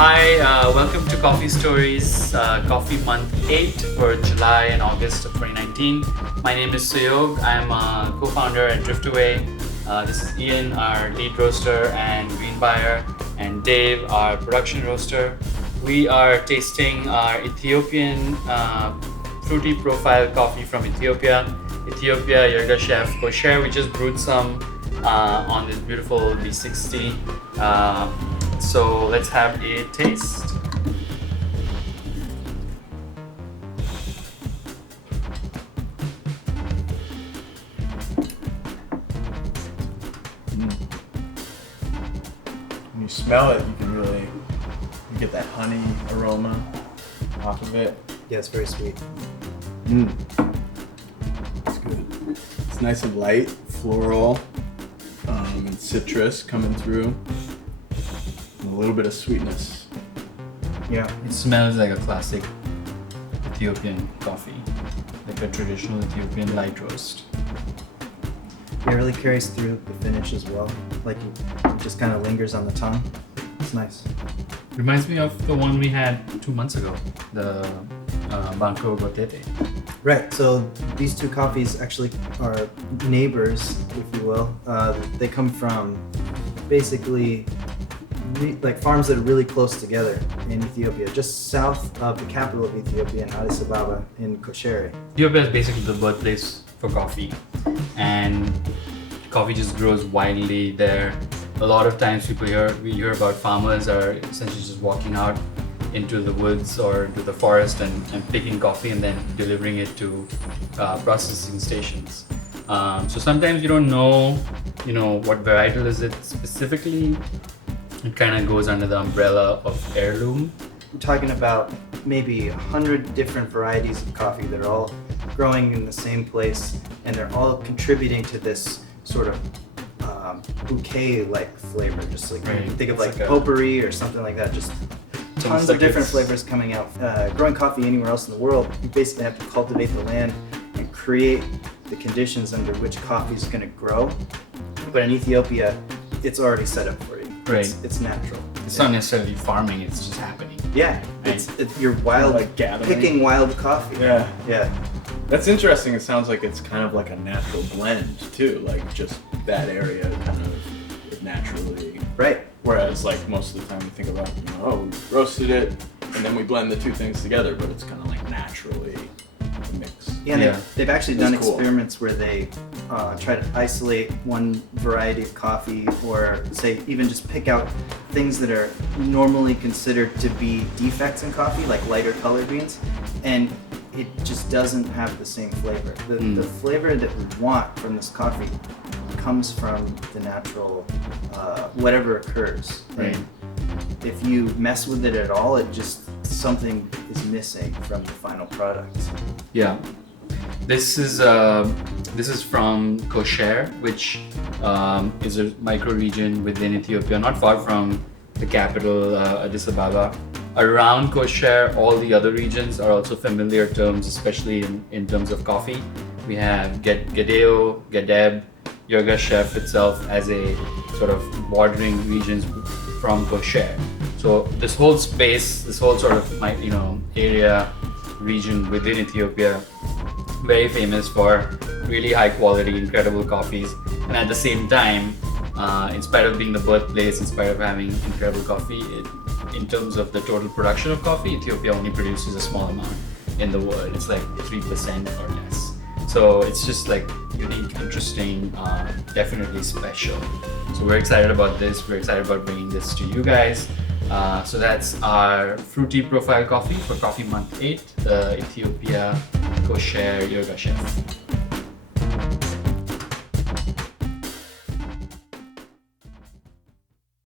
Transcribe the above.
Hi, welcome to Coffee Stories, Coffee Month 8 for July and August of 2019. My name is Suyog. I'm a co-founder at Driftaway. This is Ian, our lead roaster and green buyer, and Dave, our production roaster. We are tasting our Ethiopian fruity profile coffee from Ethiopia, Ethiopia Yirgacheffe Kochere. We just brewed some on this beautiful V60. So let's have a taste. When you smell it, you can really get that honey aroma off of it. Yeah, it's very sweet. It's good. It's nice and light, floral, and citrus coming through. And a little bit of sweetness. Yeah. It smells like a classic Ethiopian coffee, like a traditional Ethiopian light roast. It really carries through the finish as well. Like it just kind of lingers on the tongue. It's nice. Reminds me of the one we had 2 months ago, the Banco Gotete. Right, so these two coffees actually are neighbors, if you will. They come from basically like farms that are really close together in Ethiopia, just south of the capital of Ethiopia in Addis Ababa in Kochere. Ethiopia is basically the birthplace for coffee, and coffee just grows wildly there. A lot of times we hear about farmers are essentially just walking out into the woods or into the forest and picking coffee and then delivering it to processing stations. So sometimes you don't know, what varietal is it specifically. It kind of goes under the umbrella of heirloom. We're talking about maybe 100 different varieties of coffee that are all growing in the same place, and they're all contributing to this sort of bouquet-like flavor. Just like Right. think of It's like potpourri or something like that. Just tons of different flavors coming out. Growing coffee anywhere else in the world, you basically have to cultivate the land and create the conditions under which coffee is going to grow. But in Ethiopia, it's already set up for you. Right. It's natural. It's not necessarily farming, it's just happening. Yeah, it's you're wild, Like gathering. picking wild coffee. Yeah. Yeah. That's interesting. It sounds like it's kind of like a natural blend too, like just that area kind of naturally. Right. Whereas like most of the time we think about, we roasted it and then we blend the two things together, but it's kind of like naturally a mix. Yeah, and Yeah. they've actually That's done cool. experiments where they try to isolate one variety of coffee, or say even just pick out things that are normally considered to be defects in coffee, like lighter colored beans, and it just doesn't have the same flavor. The flavor that we want from this coffee comes from the natural, whatever occurs. Right. And if you mess with it at all, it just something is missing from the final product. Yeah. This is from Kochere, which is a micro-region within Ethiopia, not far from the capital, Addis Ababa. Around Kochere, all the other regions are also familiar terms, especially in terms of coffee. We have Gedeo, Gedeb, Yirgacheffe itself as a sort of bordering regions from Kochere. So this whole space, this whole sort of area, region within Ethiopia, very famous for really high quality, incredible coffees. And at the same time, in spite of being the birthplace, in spite of having incredible coffee, in terms of the total production of coffee, Ethiopia only produces a small amount in the world. It's like 3% or less. So it's just like unique, interesting, definitely special. So we're excited about this. We're excited about bringing this to you guys. So that's our fruity profile coffee for Coffee Month 8, the Ethiopia Kochere Yirgacheffe.